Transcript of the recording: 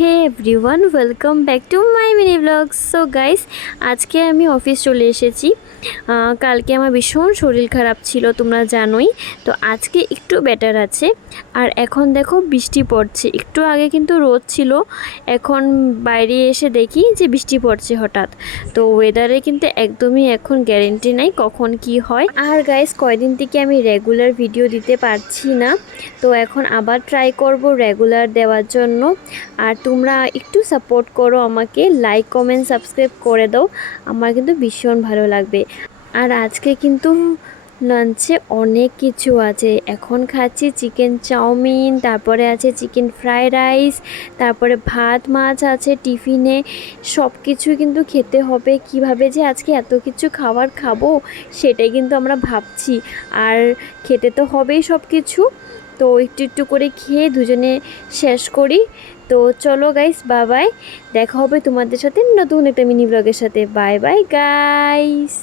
Hey everyone, welcome back to my mini blogs. So guys, আজকে আমি office চলে এসেছি। কালকে আমার ভীষণ শরীর খারাপ ছিল, তোমরা জানোই। তো আজকে একটু বেটার আছে। আর এখন দেখো বৃষ্টি পড়ছে, একটু আগে কিন্তু রোদ ছিল, এখন বাইরে এসে দেখি যে বৃষ্টি পড়ছে হঠাৎ। তো ওয়েদারে কিন্তু একদমই এখন গ্যারেন্টি নাই কখন কি হয়। আর গাইস, কয়দিন থেকে আমি রেগুলার ভিডিও দিতে পারছি না, তো এখন আবার ট্রাই করব রেগুলার দেওয়ার জন্য। আর তোমরা একটু সাপোর্ট করো আমাকে, লাইক কমেন্ট সাবস্ক্রাইব করে দাও, আমার কিন্তু ভীষণ ভালো লাগবে। আর আজকে কিন্তু লাঞ্চে অনেক কিছু আছে। এখন খাচ্ছি চিকেন চাউমিন, তারপরে আছে চিকেন ফ্রাইড রাইস, তারপরে ভাত মাছ আছে টিফিনে। সব কিছুই কিন্তু খেতে হবে। কিভাবে যে আজকে এত কিছু খাবার খাবো সেটাই কিন্তু আমরা ভাবছি। আর খেতে তো হবেই সব কিছু, তো একটু একটু করে খেয়ে দুজনে শেষ করি। তো চলো গাইস, বাই বাই, দেখা হবে তোমাদের সাথে নতুন একটা মিনি ব্লগের সাথে। Bye bye guys.